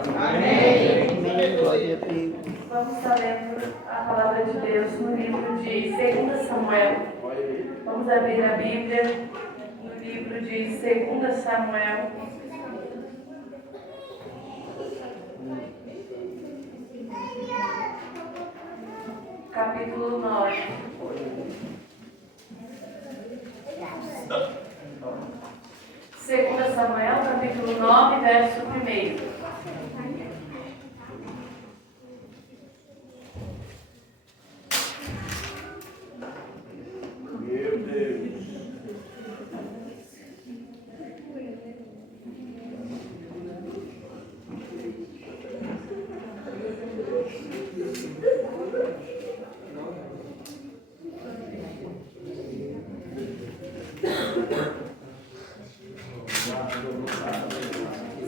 Amém. Glória a Deus. Vamos estar lendo a palavra de Deus no livro de 2 Samuel. Vamos abrir a Bíblia no livro de 2 Samuel. Capítulo 9. 2 Samuel, capítulo 9, verso 1. Meu Deus.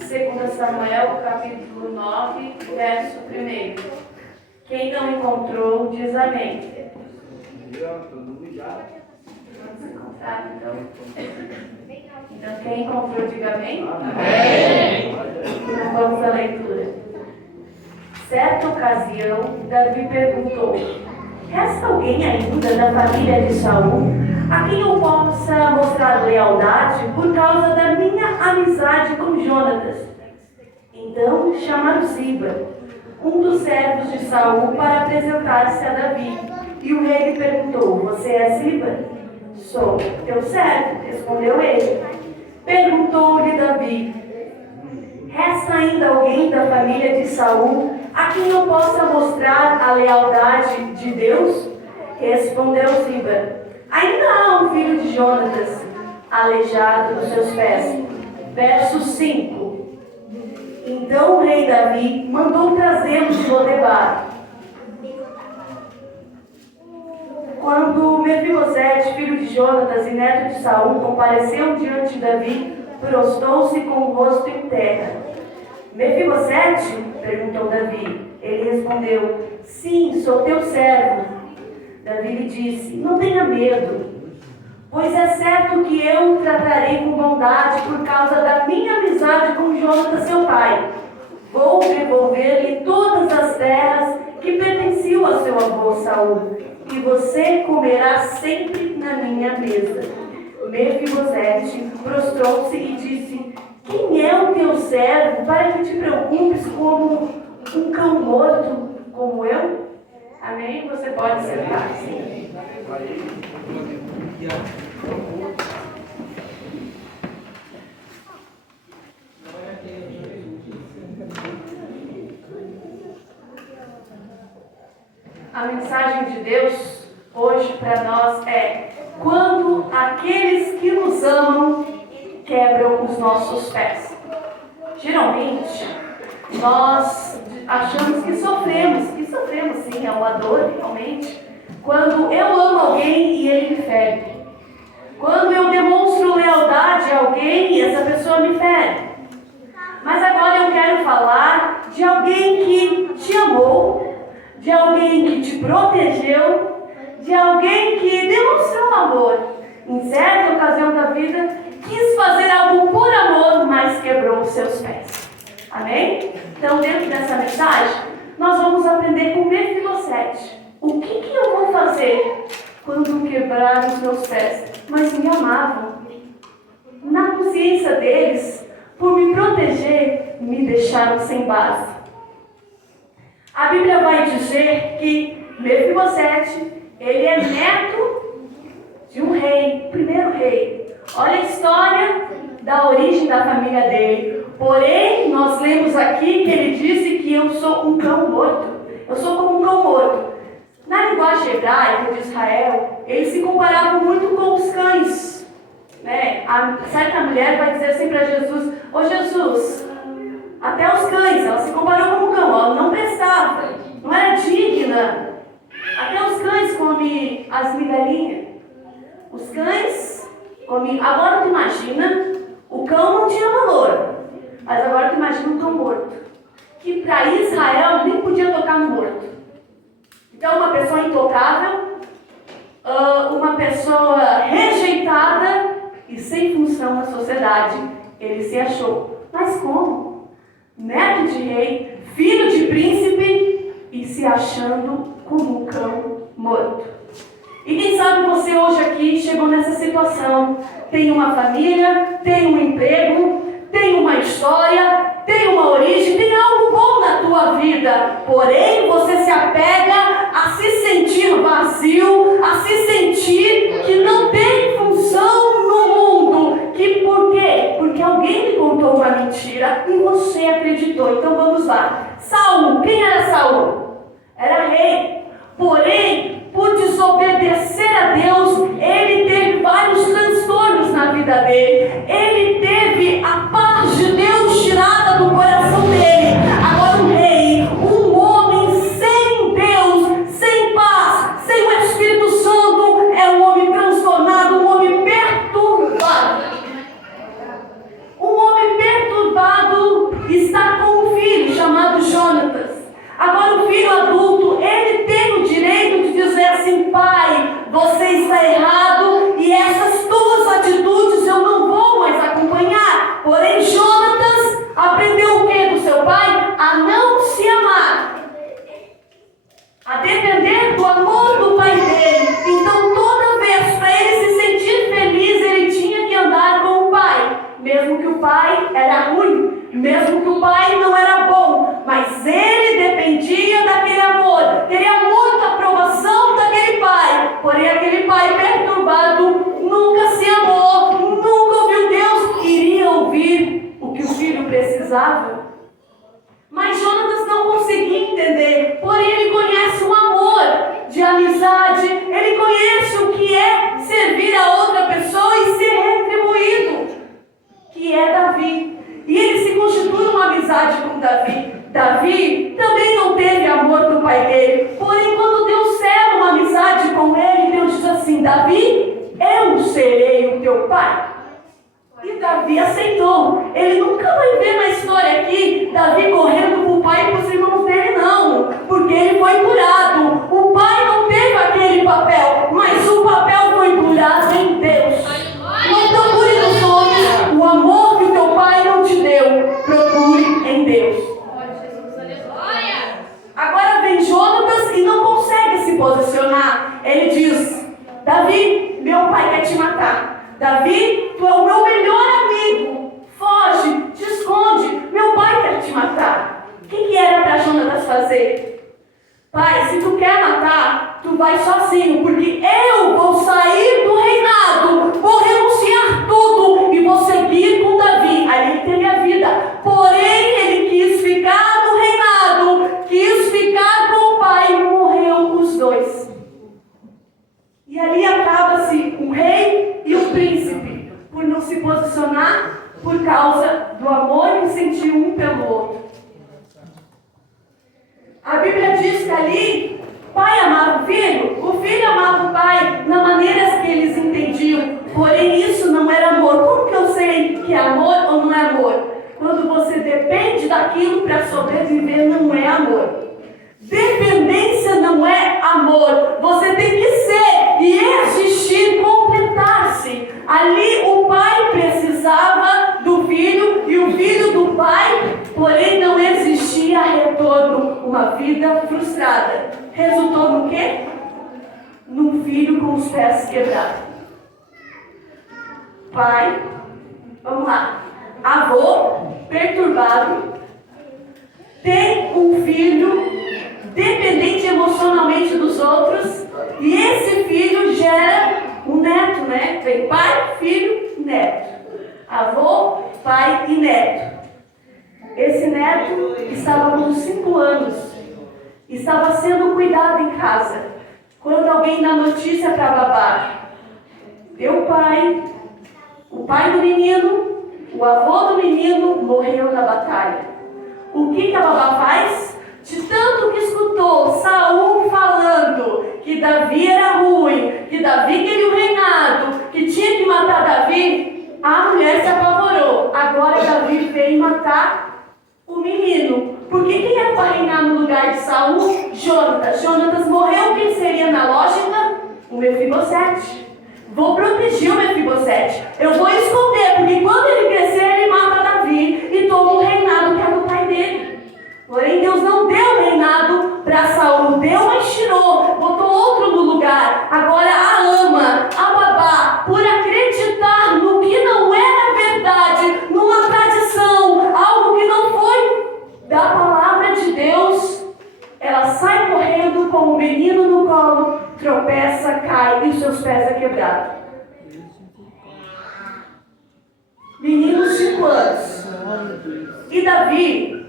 Segundo Samuel, capítulo 9, verso 1. Quem não encontrou, diz amém. Vamos encontrar, então. Então, quem encontrou, diga amém. Amém. Então, vamos à leitura. Certa ocasião, Davi perguntou: resta alguém ainda da família de Saul a quem eu possa mostrar lealdade por causa da minha amizade com Jonatas? Então chamaram Ziba, um dos servos de Saul, para apresentar-se a Davi. E o rei lhe perguntou: você é Ziba? Sou teu servo, respondeu ele. Perguntou-lhe Davi: resta ainda alguém da família de Saul a quem eu possa mostrar a lealdade de Deus? Respondeu Ziba: ainda há um filho de Jonatas, aleijado dos seus pés. Verso 5. Então o rei Davi mandou trazê-lo de Lodebar. Quando Mefibosete, filho de Jonatas e neto de Saul, compareceu diante de Davi, prostou-se com o rosto em terra. Mefibosete? Perguntou Davi. Ele respondeu: sim, sou teu servo. Davi lhe disse: não tenha medo, pois é certo que eu o tratarei com bondade por causa da minha amizade com Jonatas, seu pai. Vou devolver-lhe todas as terras que pertenciam a seu avô Saul, e você comerá sempre na minha mesa. Mefibosete prostrou-se e disse: quem é o teu servo para que te preocupes como um cão morto como eu? Amém? Você pode sentar-se. A mensagem de Deus hoje para nós é: quando aqueles que nos amam quebram os nossos pés. Geralmente, nós achamos que sofremos sim, é uma dor realmente, quando eu amo alguém e ele me fere. Quando eu demonstro lealdade a alguém e essa pessoa me fere. Mas agora eu quero falar de alguém que te amou, de alguém que te protegeu, de alguém que demonstrou amor. Em certa ocasião da vida, quis fazer algo por amor, mas quebrou os seus pés. Amém? Então, dentro dessa mensagem, nós vamos aprender com Mefibosete. O que eu vou fazer quando quebrar os meus pés? Mas me amavam. Na consciência deles, por me proteger, me deixaram sem base. A Bíblia vai dizer que Mefibosete, ele é neto de um rei, primeiro rei. Olha a história da origem da família dele. Porém, nós lemos aqui que ele disse que eu sou um cão morto. Eu sou como um cão morto. Na linguagem hebraica de Israel, eles se comparavam muito com os cães. Né? A certa mulher vai dizer assim para Jesus: ô Jesus, até os cães, ela se comparou com um cão, ela não prestava, não era digna. Até os cães comem as migalhinhas. Os cães comem. Agora tu imagina, o cão não tinha valor, mas agora tu imagina um cão morto, que para Israel nem podia tocar no morto. Então uma pessoa intocável, uma pessoa rejeitada e sem função na sociedade, ele se achou. Mas como? neto de rei, filho de príncipe e se achando como um cão morto. E quem sabe você hoje aqui chegou nessa situação, tem uma família, tem um emprego, tem uma história, tem uma origem, tem algo bom na tua vida, porém você se apega a se sentir vazio, a se sentir que não tem função no mundo. Por quê? Porque alguém lhe contou uma mentira e você acreditou. Então vamos lá. Saul, quem era Saul? Era rei. Porém, por desobedecer a Deus, ele teve vários transtornos na vida dele. Ele teve a paz de Deus tirada do coração dele. Agora um rei, um homem sem Deus, sem paz, sem o Espírito Santo, é um homem transtornado, um homem perturbado. Um homem perturbado está com um filho chamado Jonatas. Agora o filho adulto, ele tem o direito de dizer assim: pai, você está errado e essas tuas atitudes eu não vou mais acompanhar. Porém, Jonatas aprendeu o que do seu pai? A não se amar, a depender do amor do pai dele. Então toda vez, para ele se sentir feliz, ele tinha que andar com o pai, mesmo que o pai era ruim, mesmo que o pai não era bom, mas ele dependia daquele amor, queria muita aprovação daquele pai. Porém aquele pai perturbado nunca se amou, nunca ouviu Deus, queria ouvir o que o filho precisava. Mas Jonatas não conseguia entender, porém ele conhece o amor de amizade, ele conhece o que é servir a outra pessoa e ser retribuído, que é Davi. E ele se constitui uma amizade com Davi. Davi também não teve amor do pai dele, porém quando Deus sela uma amizade com ele, Deus diz assim: Davi, eu serei o teu pai. E Davi aceitou. Ele nunca vai ver na história aqui Davi correndo para o pai e para os irmãos dele, não, porque ele foi curado. O pai não teve aquele papel, mas o papel foi curado em Deus. Não procure nos homens o amor que o teu pai não te deu, procure em Deus. Agora vem Jonatas e não consegue se posicionar. Ele diz: Davi, meu pai quer te matar. Davi, tu é o meu melhor amigo. Foge, te esconde. Meu pai quer te matar. O que era para Jonatas fazer? Pai, se tu quer matar, tu vai sozinho, porque eu vou sair do reinado, vou renunciar tudo e vou seguir com Davi. Aí ele teve a vida. Porém, ele quis ficar no reinado, quis ficar com o pai e morreu os dois. E ali acaba-se um rei e um príncipe, por não se posicionar por causa do amor que sentiu um pelo outro. A Bíblia diz que ali, pai amava o filho amava o pai, na maneira que eles entendiam. Porém, isso não era amor. Como que eu sei que é amor ou não é amor? Quando você depende daquilo para sobreviver, não é amor. Dependência não é amor. Você tem que ser e existir, completar-se. Ali o pai precisava do filho e o filho do pai, porém não existia retorno. Uma vida frustrada. Resultou no quê? Num filho com os pés quebrados. Pai, vamos lá, avô perturbado, tem um filho dependente emocionalmente dos outros, e esse filho gera um neto, né? Vem pai, filho, neto. Avô, pai e neto. Esse neto estava com 5 anos, estava sendo cuidado em casa, quando alguém dá notícia para a babá: teu pai, o pai do menino, o avô do menino morreu na batalha. O que a babá faz? De tanto que escutou Saul falando que Davi era ruim, que Davi queria o reinado, que tinha que matar Davi, a mulher se apavorou. Agora Davi veio matar o menino. Porque quem era para reinar no lugar de Saul? Jonatas. Jonatas morreu, quem seria na lógica? O Mefibosete. Vou proteger o Mefibosete. Eu vou esconder, porque quando ele crescer, ele mata Davi e toma o reinado que é do pai dele. deixou, botou outro no lugar. Agora a ama, a babá, por acreditar no que não era verdade, numa tradição, algo que não foi da palavra de Deus, ela sai correndo com o menino no colo, tropeça, cai e os seus pés é quebrado. Menino, 5 anos. E Davi,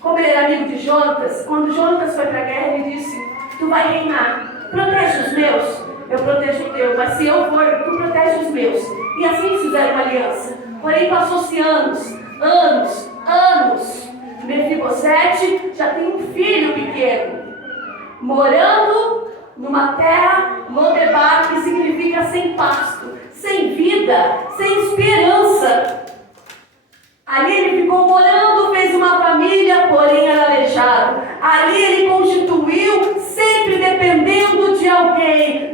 como ele era amigo de Jonatas, quando Jonatas foi para a guerra, ele disse: tu vai reinar, protege os meus, eu protejo o teu, mas se eu for, tu protege os meus. E assim fizeram uma aliança. Porém, passou-se anos. Mefibosete já tem um filho pequeno, morando numa terra Lodebar, que significa sem pasto, sem vida, sem esperança. Ali ele ficou morando, fez uma família, porém era aleijado. Ali ele constituiu, sempre dependendo de alguém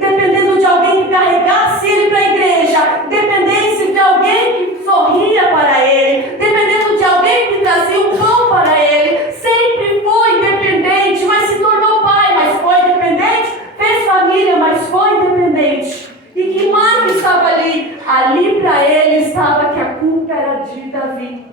que carregasse ele para a igreja, dependendo de alguém que sorria para ele, dependendo de alguém que trazia um pão para ele. Sempre foi dependente, mas se tornou pai, mas foi dependente, fez família, mas foi dependente. E que mais estava ali? Ali para ele estava que a culpa era de Davi.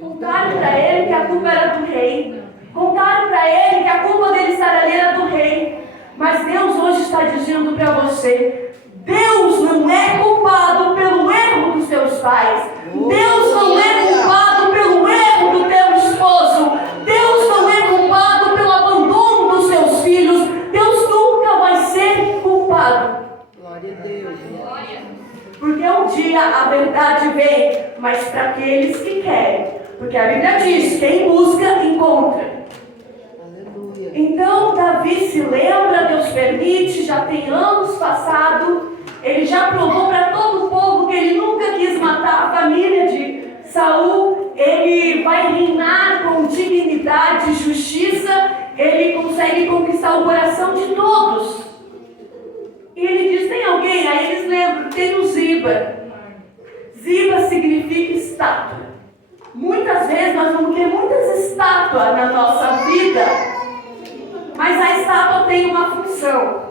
Contaram para ele que a culpa era do rei. Contaram para ele que a culpa dele estar ali era do rei. Mas Deus hoje está dizendo para você: Deus não é culpado pelo erro dos seus pais. Deus não é culpado pelo erro do teu esposo. Deus não é culpado pelo abandono dos seus filhos. Deus nunca vai ser culpado. Glória a Deus. Porque um dia a verdade vem, mas para aqueles que querem. Porque a Bíblia diz: quem busca, encontra. Aleluia. Então Davi se lembra, Deus permite, já tem anos passado. Ele já provou para todo o povo que ele nunca quis matar a família de Saul. Ele vai reinar com dignidade e justiça. Ele consegue conquistar o coração de todos. E ele diz: tem alguém? Aí eles lembram, tem o Ziba. Ziba significa estátua. Muitas vezes nós vamos ter muitas estátuas na nossa vida, mas a estátua tem uma função.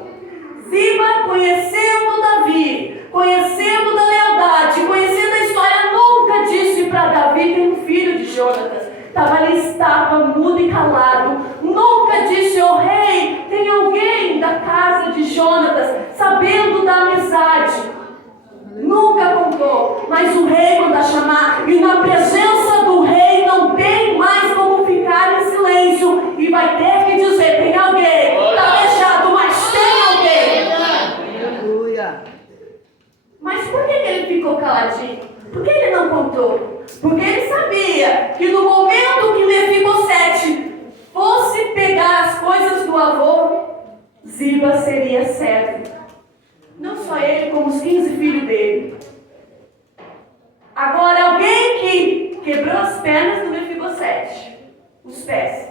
Ziba, conhecendo Davi, conhecendo da lealdade, conhecendo a história, nunca disse para Davi: tem um filho de Jonatas. Estava ali estátua, mudo e calado. Nunca disse: ô rei, tem alguém da casa de Jonatas, sabendo da amizade. Nunca contou, mas o rei manda chamar, e na presença do rei não tem mais como ficar em silêncio, e vai ter que dizer: tem alguém, está fechado, mas tem alguém. Aleluia. Mas por que ele ficou caladinho? Por que ele não contou? Porque ele sabia que no momento que Mefibosete fosse pegar as coisas do avô, Ziba seria servo. Não só ele, como os 15 filhos dele. Agora, alguém que quebrou as pernas do Mefibosete, os pés.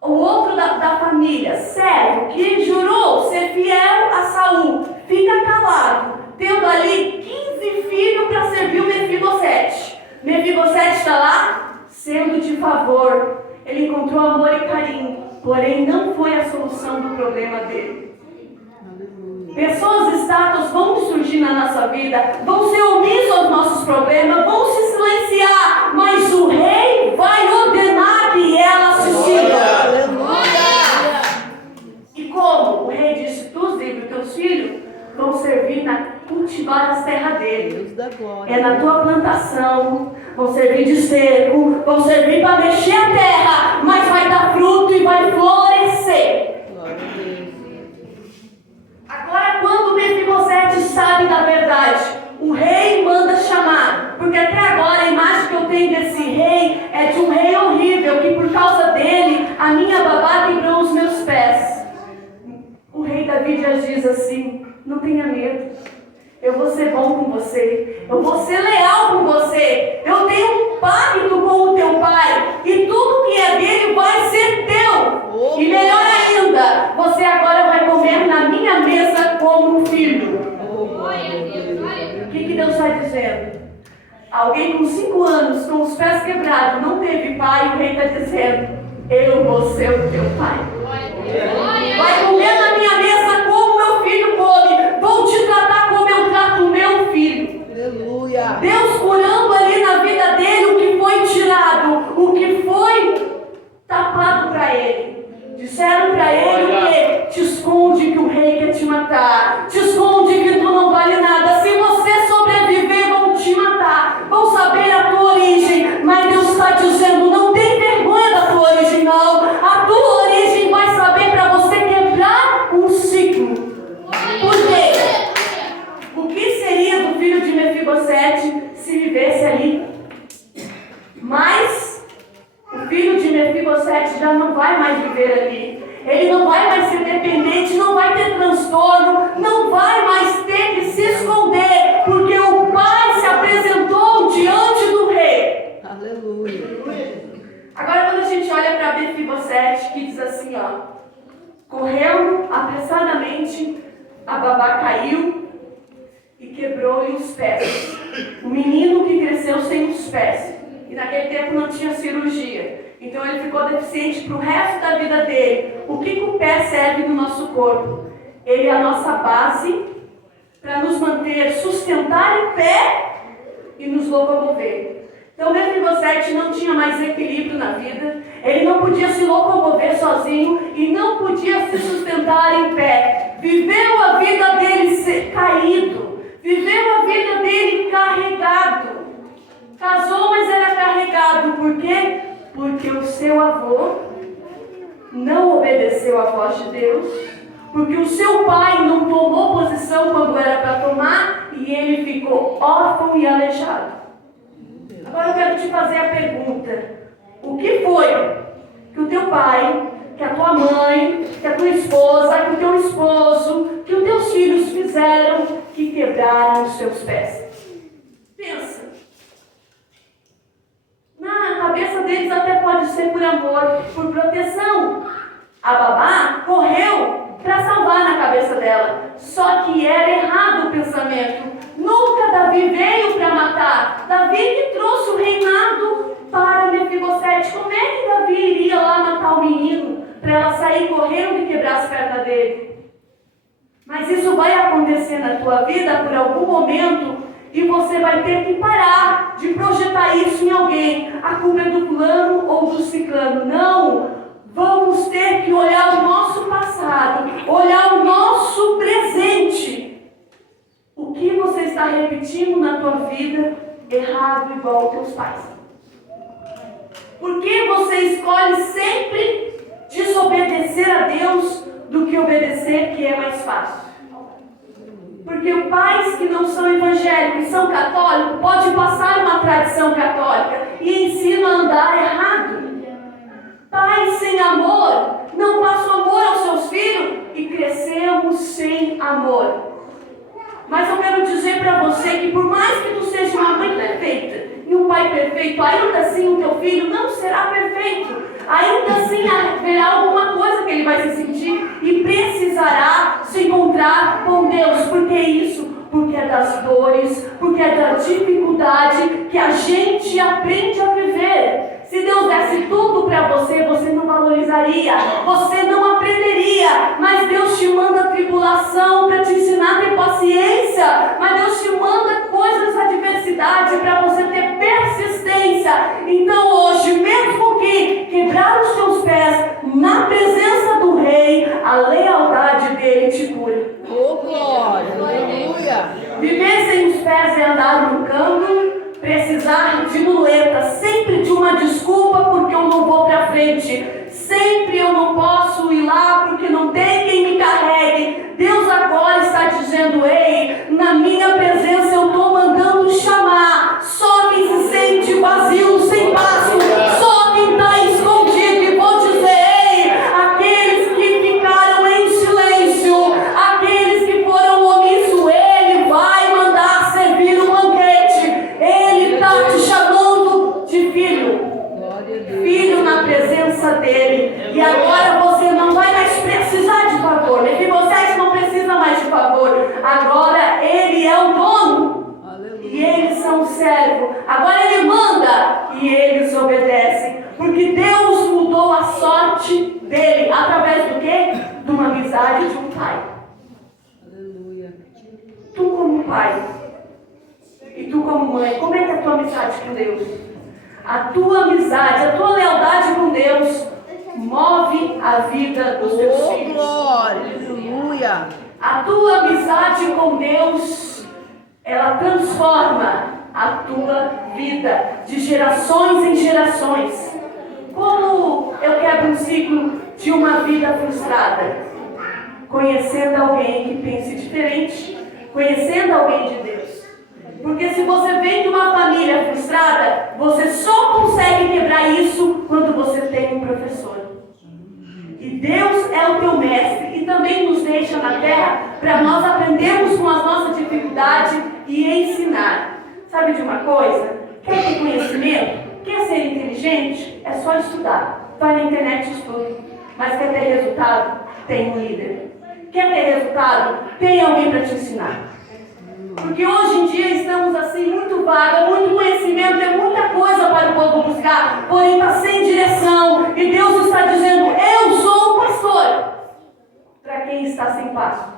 O outro da família, servo, que jurou ser fiel a Saul, fica calado, tendo ali 15 filhos para servir o Mefibosete. Mefibosete está lá, sendo de favor. Ele encontrou amor e carinho, porém não foi a solução do problema dele. Pessoas estátuas vão surgir na nossa vida, vão ser omissas aos nossos problemas, vão se silenciar, mas o rei vai ordenar que ela se siga. Aleluia. E como? O rei disse: tu, Ziba, teus filhos vão servir na cultivar as terras dele. Deus da glória. É na tua plantação, vão servir de cerco, vão servir para mexer a terra, mas vai dar fruto e vai florescer. Glória a Deus. Agora, quando Mefibosete sabe da verdade, o rei manda chamar, porque até agora a imagem que eu tenho desse rei é de um rei horrível, que por causa dele, a minha babá quebrou os meus pés. O rei Davi diz assim: não tenha medo, eu vou ser bom com você, eu vou ser leal com você, eu tenho um pacto com o teu pai, e tudo que é dele vai ser teu. E melhor ainda, você agora vai comer na minha mesa como um filho. O que Deus está dizendo? Alguém com 5 anos, com os pés quebrados, não teve pai, e o rei está dizendo: eu vou ser o teu pai. Vai comer na minha mesa como meu filho come. Vou te tratar como eu trato o meu filho. Aleluia. Deus curando ali na vida dele o que foi tirado, o que foi tapado para ele. Disseram para ele o quê? Te esconde que o rei quer te matar. Te esconde que tu não vale nada. Se você sobreviver, vão te matar. Vão saber a tua origem. Mas Deus está dizendo, não tem vergonha da tua origem, não. A tua origem vai saber para você quebrar um ciclo. Por quê? O que seria do filho de Mefibosete se vivesse ali? Mas o filho de Mefibosete já não vai mais viver ali. Ele não vai mais ser dependente, não vai ter transtorno, não vai mais ter que se esconder, porque o pai se apresentou diante do rei. Aleluia. Agora quando a gente olha para Mefibosete, que diz assim, ó, correu apressadamente, a babá caiu e quebrou-lhe os pés. O menino que cresceu sem os pés. E naquele tempo não tinha cirurgia. Então ele ficou deficiente para o resto da vida dele. O que o pé serve no nosso corpo? Ele é a nossa base para nos manter, sustentar em pé e nos locomover. Então Mefibosete não tinha mais equilíbrio na vida. Ele não podia se locomover sozinho e não podia se sustentar em pé. Viveu a vida dele caído. Viveu a vida dele carregado. Casou, mas era carregado. Por quê? Porque o seu avô não obedeceu à voz de Deus. Porque o seu pai não tomou posição quando era para tomar. E ele ficou órfão e aleijado. Agora eu quero te fazer a pergunta. O que foi que o teu pai, que a tua mãe, que a tua esposa, que o teu esposo, que os teus filhos fizeram que quebraram os seus pés? Pensa. Na cabeça deles até pode ser por amor, por proteção. A babá correu para salvar na cabeça dela. Só que era errado o pensamento. Nunca Davi veio para matar. Davi que trouxe o reinado para Mefibosete. Como é que Davi iria lá matar o menino para ela sair correndo e quebrar as pernas dele? Mas isso vai acontecer na tua vida por algum momento. E você vai ter que parar de projetar isso em alguém. A culpa é do fulano ou do ciclano. Não! Vamos ter que olhar o nosso passado, olhar o nosso presente. O que você está repetindo na tua vida errado igual aos teus pais? Por que você escolhe sempre desobedecer a Deus do que obedecer, que é mais fácil? Porque pais que não são evangélicos e são católicos podem passar uma tradição católica e ensinam a andar errado. Pais sem amor não passam amor aos seus filhos e crescemos sem amor. Mas eu quero dizer para você que por mais que tu seja uma mãe perfeita e um pai perfeito, ainda assim o teu filho não será perfeito. Ainda assim haverá alguma coisa que ele vai se sentir e precisará se encontrar com Deus. Por que isso? Porque é das dores, porque é da dificuldade que a gente aprende a viver. Se Deus desse tudo para você, você não valorizaria, você não aprenderia. Mas Deus te manda tribulação para te ensinar a ter paciência. Mas Deus te manda coisas, adversidade, para você ter persistência. Então hoje, mesmo que quebrar os teus pés na presença do rei, a lealdade dele te cura. Oh, glória, aleluia. Viver sem os pés é andar no campo. Precisar de muleta, sempre de uma desculpa porque eu não vou para frente, sempre eu não posso ir lá porque não tem quem me carregue. Deus agora está dizendo, ei, na minha presença eu estou mandando chamar, só quem se sente vazio, sem passo, só quem está escondido, e vou dizer, ei, aqueles que ficaram em silêncio, aqueles que foram omissos, ele vai mandar servir o banquete. Ele está te chamando de filho. Filho na presença dele. E agora você não vai mais precisar de favor. Mefibosete não precisa mais de favor. Agora ele é o dono. E eles são o servo. Agora ele manda. E eles obedecem. Porque Deus mudou a sorte dele. Através do quê? Deus. A tua amizade, a tua lealdade com Deus move a vida dos teus filhos. Glória, aleluia. A tua amizade com Deus, ela transforma a tua vida de gerações em gerações. Como eu quebro um ciclo de uma vida frustrada? Conhecendo alguém que pense diferente, conhecendo alguém de Deus. Porque se você vem de uma família frustrada, você só consegue quebrar isso quando você tem um professor. E Deus é o teu mestre e também nos deixa na terra para nós aprendermos com as nossas dificuldades e ensinar. Sabe de uma coisa? Quer ter conhecimento? Quer ser inteligente? É só estudar. Vai na internet e estuda. Mas quer ter resultado? Tem um líder. Quer ter resultado? Tem alguém para te ensinar. Porque hoje em dia estamos assim muito vaga, muito conhecimento, é muita coisa para o povo buscar, porém está sem direção. E Deus está dizendo, eu sou o pastor, para quem está sem pasto.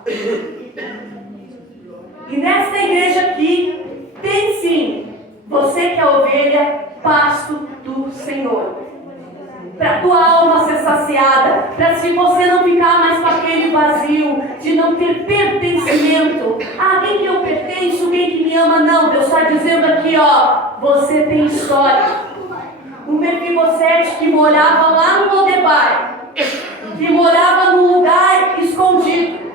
E nesta igreja aqui, tem sim, você que é ovelha, pasto do Senhor. Para a tua alma ser saciada, para se você não ficar mais com aquele vazio, de não ter pertencimento. Ah, quem que eu pertenço, quem que me ama? Não, Deus está dizendo aqui, ó, você tem história. O Mefibosete que morava lá no Lodebar, que morava num lugar escondido,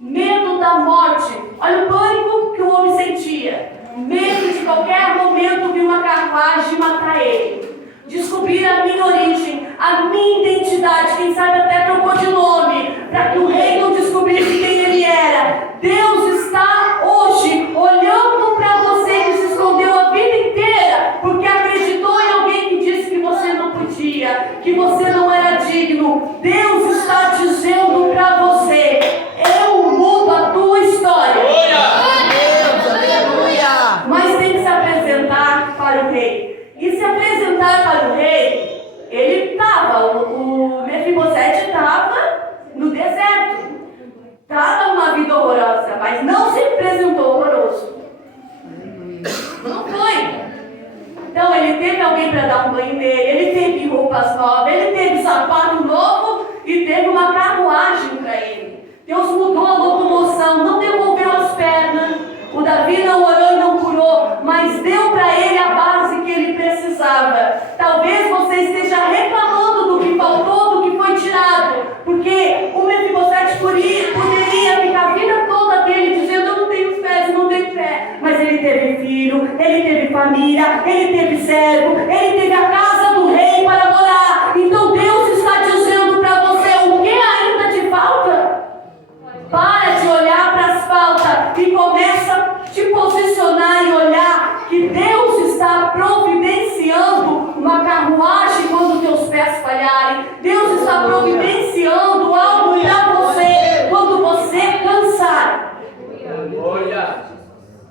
medo da morte. Olha o pânico que o homem sentia, medo de qualquer momento vir uma carruagem matar ele. Descobrir a minha origem, a minha identidade, quem sabe até trocou de nome, para que o rei não descobrisse quem ele era. Deus está hoje olhando para você que se escondeu a vida inteira, porque acreditou em alguém que disse que você não podia, que você não era digno. Deus está dizendo para você, eu mudo a tua história. Aleluia. Mas tem que se apresentar para o rei. E se apresentar para o rei, ele estava, o Mefibosete estava no deserto. Estava numa vida horrorosa, mas não se apresentou horroroso. Não foi. Então ele teve alguém para dar um banho nele, ele teve roupas novas, ele teve sapato novo e teve uma carruagem para ele. Deus mudou a locomoção, não devolveu as pernas. O Davi não orou e não curou, mas deu para ele a base que ele precisava. Talvez você esteja reclamando do que faltou, do que foi tirado, porque o Mefibosete poderia ficar a vida toda dele dizendo, eu não tenho fé, eu não tenho fé. Mas ele teve filho, ele teve família, ele teve servo, ele teve a casa do rei para morar. Então Deus está dizendo para você, o que ainda te falta? Para de olhar para as faltas e começa a te posicionar e olhar que Deus está providenciando uma carruagem quando teus pés falharem. Deus está providenciando algo para você quando você cansar.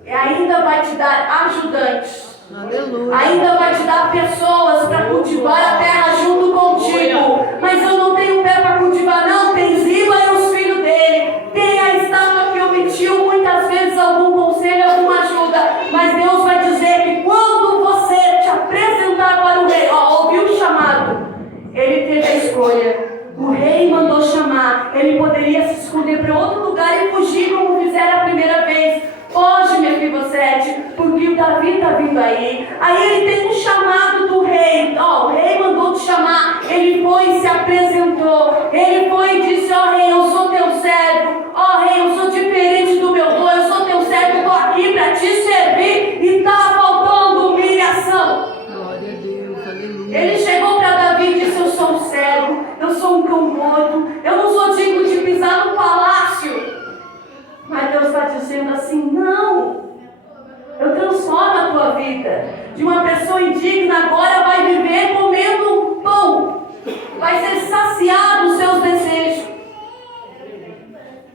E ainda vai te dar ajudantes. Aleluia. Ainda vai te dar pessoas para cultivar a terra junto contigo. Mas eu não tenho pé para cultivar, não. Tem Ziba e os filhos dele. Tem a estátua que omitiu muitas vezes algum conselho, alguma ajuda. Mas Deus vai dizer que quando você te apresentar para o rei, ó, ouviu o chamado, ele teve a escolha. O rei mandou chamar. Ele poderia se esconder para outro lugar e fugir como fizeram a primeira vez. Foge, Mefibosete, porque o Davi está vindo aí. Aí ele tem um chamado do rei. Ó, o rei mandou te chamar. Ele foi e se apresentou. Ele foi e disse, ó rei, eu sou teu servo. Ó rei, eu sou diferente do meu avô. Eu sou teu servo, estou aqui para te servir. E está faltando humilhação. Glória a Deus, aleluia. Ele chegou para Davi e disse, eu sou um servo. Eu sou um cão morto. Eu não sou digno de pisar no palácio. Mas Deus está dizendo assim, não, eu transformo a tua vida. De uma pessoa indigna agora vai viver comendo pão. Vai ser saciado os seus desejos.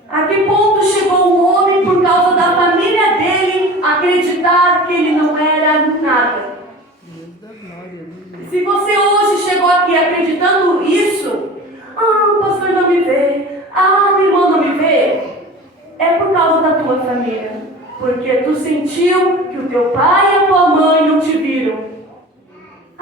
A que ponto chegou o homem por causa da família dele acreditar que ele não era nada? Se você hoje chegou aqui acreditando isso, o pastor não me vê, meu irmão não me vê, é por causa da tua família. Porque tu sentiu que o teu pai e a tua mãe não te viram.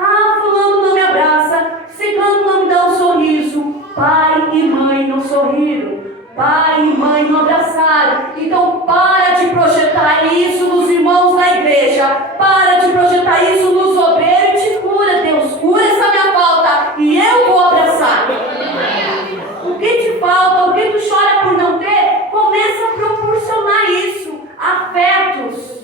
Ah, fulano não me abraça, ciclano não me dá um sorriso. Pai e mãe não sorriram. Pai e mãe não abraçaram. Então para de projetar isso nos irmãos da igreja. Para de projetar isso nos obreiros e te cura. Deus, cura essa minha falta e eu vou abraçar. O que te falta, o que tu chora por não ter, começa a proporcionar isso. Afetos.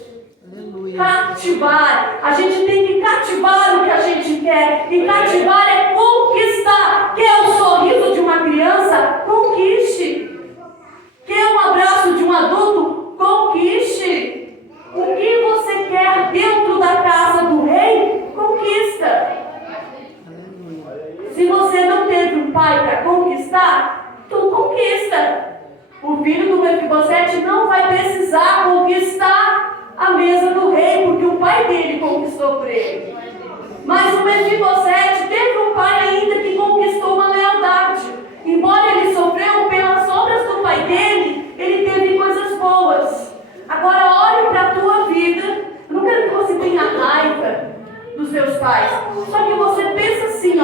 Cativar. A gente tem que cativar o que a gente quer. E cativar é conquistar. Quer o sorriso de uma criança? Conquiste. Quer um abraço de um adulto? Conquiste. O que você quer dentro da casa do rei? Conquista. Se você não teve um pai para conquistar, tu conquista. O filho do Mefibosete não vai precisar conquistar a mesa do rei, porque o pai dele conquistou por ele. Mas o Mefibosete teve um pai ainda que conquistou uma lealdade. Embora ele sofreu pelas obras do pai dele, ele teve coisas boas. Agora olhe para a tua vida. Eu não quero que você tenha raiva dos seus pais. Só que você pensa assim,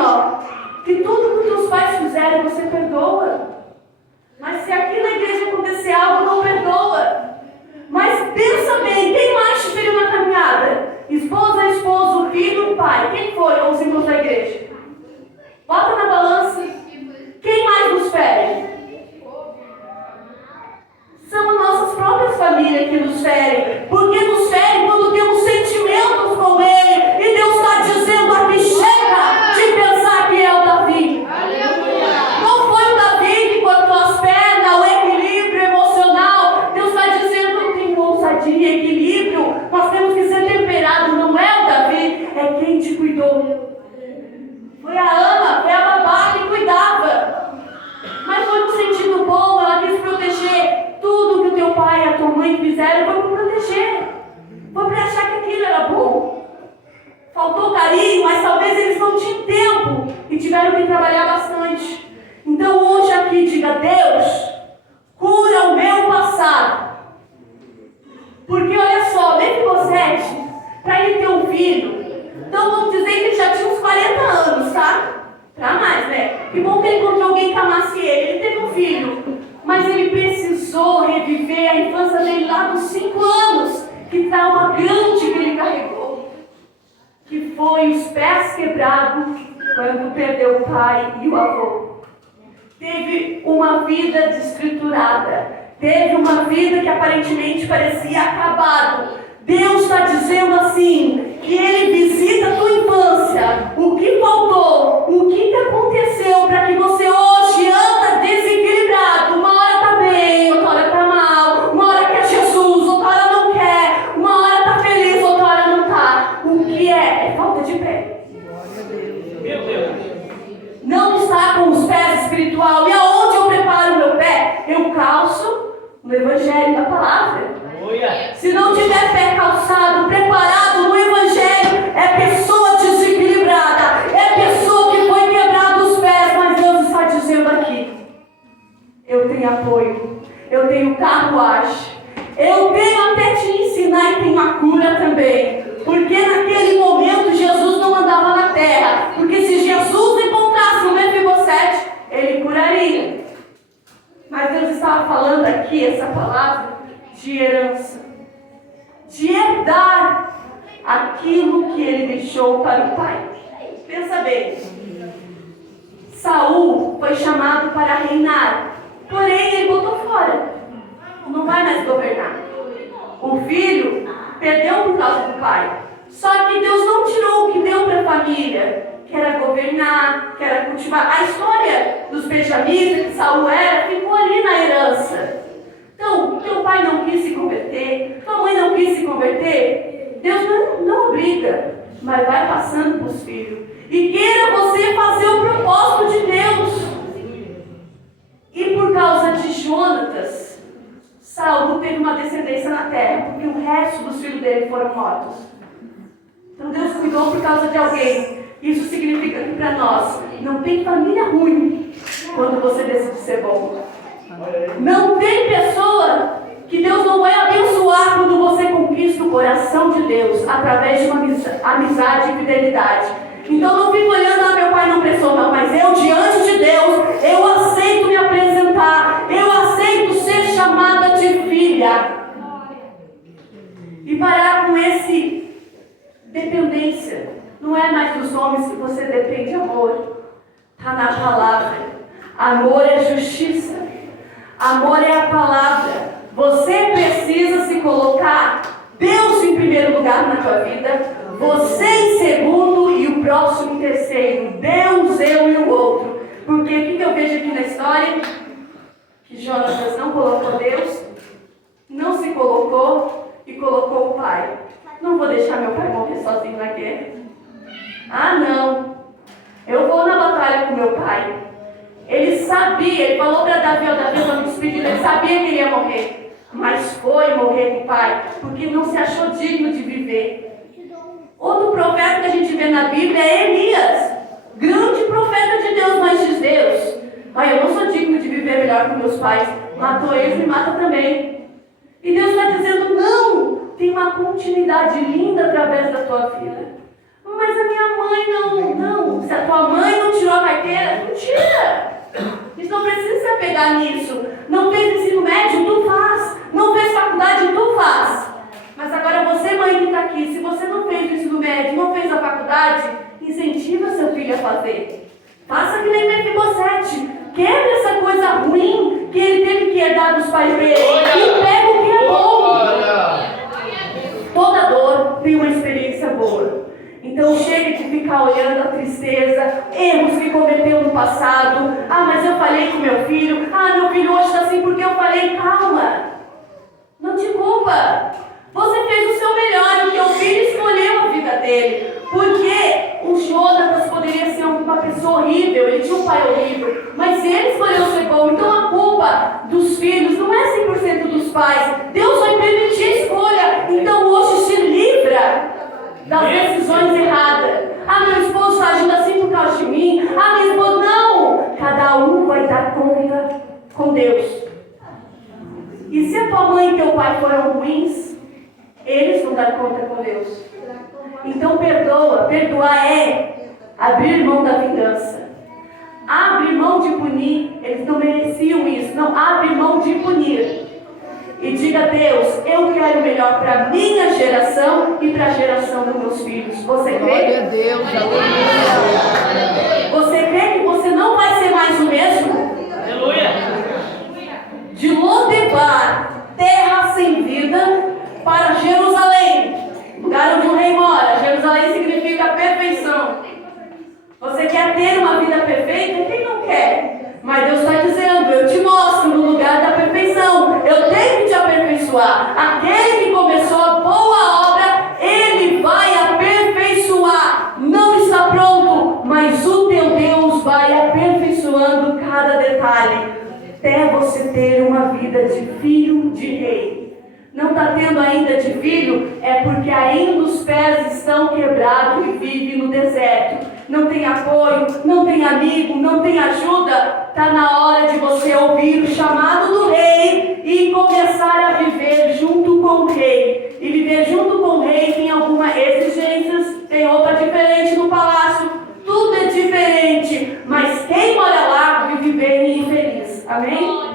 que tudo que os teus pais fizerem, você perdoa. Mas se aqui na igreja acontecer algo, não perdoa. Mas pensa bem, quem mais te feriu na caminhada? Esposa, esposo, filho, pai. Quem foram os irmãos da igreja? Bota na balança. Quem mais nos fere? São as nossas próprias famílias que nos ferem. Porque nos ferem quando temos sentimentos com Ele. E Deus está dizendo aqui, chega de pensar que é o Davi. Não foi o Davi que cortou as pernas, o equilíbrio emocional. Deus está dizendo, tem ousadia e equilíbrio. Nós temos que ser temperados. Não é o Davi, é quem te cuidou. Foi a Ana, foi a babá que cuidava. Mas foi no sentido bom, ela quis proteger. Tudo que o teu pai e a tua mãe fizeram foi para proteger. Foi para achar que aquilo era bom. Faltou carinho, mas talvez eles não tinham tempo e tiveram que trabalhar bastante. Então hoje aqui diga, Deus, cura o meu passado. Porque olha só, Mefibosete, para ele ter um filho, então vamos dizer que ele já tinha uns 40 anos, tá? Para mais, né? Que bom que ele encontrou alguém que amasse ele. Ele teve um filho. Mas ele precisou reviver a infância dele lá dos 5 anos. Que trauma grande que ele carregou. Que foi os pés quebrados quando perdeu o pai e o avô. Teve uma vida desestruturada. Teve uma vida que aparentemente parecia acabada. Deus está dizendo assim, que Ele visita a tua infância. O que faltou? O que aconteceu para que você hoje anda desequilibrado? Uma hora está bem, outra hora está mal. Uma hora quer Jesus, outra hora não quer. Uma hora está feliz, outra hora não está. O que é? É falta de pé. Meu Deus. Não está com os pés espiritual. E aonde eu preparo o meu pé? Eu calço no Evangelho da Palavra. Se não tiver pé calçado, preparado no Evangelho, é pessoa desequilibrada, é pessoa que foi quebrada os pés, mas Deus está dizendo aqui, eu tenho apoio, eu tenho carruagem, eu tenho até te ensinar e tenho a cura também, porque naquele momento Jesus não andava na terra, porque se Jesus encontrasse o Mefibosete, ele curaria. Mas Deus estava falando aqui essa palavra de herança, de herdar aquilo que ele deixou para o pai. Pensa bem, Saul foi chamado para reinar, porém ele botou fora, não vai mais governar. O filho perdeu por causa do pai, só que Deus não tirou o que deu para a família, que era governar, que era cultivar. A história dos benjamitas que Saul era, ficou ali na herança. Então, teu pai não quis se converter, tua mãe não quis se converter, Deus não obriga, mas vai passando para os filhos. E queira você fazer o propósito de Deus. E por causa de Jonatas, Saul teve uma descendência na terra, porque o resto dos filhos dele foram mortos. Então Deus cuidou por causa de alguém. Isso significa que para nós, não tem família ruim quando você decide ser bom. Não tem pessoa que Deus não vai abençoar quando você conquista o coração de Deus através de uma amizade e fidelidade. Então não fico olhando, meu pai não prestou, não. Mas eu, diante de Deus, eu aceito me apresentar. Eu aceito ser chamada de filha. E parar com esse dependência. Não é mais dos homens que você depende, amor. Está na palavra. Amor é justiça. Amor é a palavra. Você precisa se colocar Deus em primeiro lugar na tua vida, você em segundo e o próximo em terceiro. Deus, eu e o outro. Porque o que eu vejo aqui na história? Que Jonatas não colocou Deus, não se colocou e colocou o pai. Não vou deixar meu pai morrer sozinho na guerra. Ah, não. Eu vou na batalha com meu pai. Ele sabia, ele falou para Davi, quando despedido, ele sabia que ele ia morrer. Mas foi morrer com o pai, porque não se achou digno de viver. Outro profeta que a gente vê na Bíblia é Elias. Grande profeta de Deus, mas diz Deus: olha, eu não sou digno de viver melhor que meus pais. Matou eles, me mata também. E Deus está dizendo: não, tem uma continuidade linda através da tua vida. Mas a minha mãe não. Se a tua mãe não tirou a carteira, não tira. A gente não precisa se apegar nisso. Não fez ensino médio, tu faz. Não fez faculdade, tu faz. Mas agora você, mãe que está aqui, se você não fez o ensino médio, não fez a faculdade, incentiva seu filho a fazer. Faça que nem Mefibosete. Quebre essa coisa ruim que ele teve que herdar dos pais dele. E pega o que é bom. Toda dor tem uma experiência boa. Então chega de ficar olhando a tristeza, erros que cometeu no passado. Ah, mas eu falei com meu filho. Ah, meu filho hoje está assim porque eu falei. Calma, não te culpa. Você fez o seu melhor, o teu filho escolheu a vida dele. Porque o Jonatas poderia ser uma pessoa horrível, ele tinha um pai horrível, mas ele escolheu ser bom. Então a culpa dos filhos não é 100% dos pais. Deus vai permitir a escolha. Então hoje se livra das decisões erradas. Ah, meu esposo está agindo assim por causa de mim. Ah, minha esposa, não. Cada um vai dar conta com Deus. E se a tua mãe e teu pai foram ruins, eles vão dar conta com Deus. Então perdoa. Perdoar é abrir mão da vingança. Abrir mão de punir. Eles não mereciam isso. Não, abre mão de punir. E diga a Deus: eu quero o melhor para a minha geração e para a geração dos meus filhos. Você crê? Glória a Deus, aleluia. Você crê que você não vai ser mais o mesmo? Aleluia. De Lodebar, terra sem vida, para Jerusalém, lugar onde o rei mora. Jerusalém significa perfeição. Você quer ter uma vida perfeita? Quem não quer? Mas Deus está dizendo: eu te mostro no lugar da perfeição. Eu tenho que te aperfeiçoar. Aquele que começou a boa obra, ele vai aperfeiçoar. Não está pronto, mas o teu Deus vai aperfeiçoando cada detalhe, até você ter uma vida de filho de rei. Não está tendo ainda de filho, é porque ainda os pés estão quebrados e vive no deserto. Não tem apoio, não tem amigo, não tem ajuda. Está na hora de você ouvir o chamado do rei e começar a viver junto com o rei. E viver junto com o rei tem algumas exigências, tem roupa diferente no palácio, tudo é diferente. Mas quem mora lá vive bem e feliz. Amém?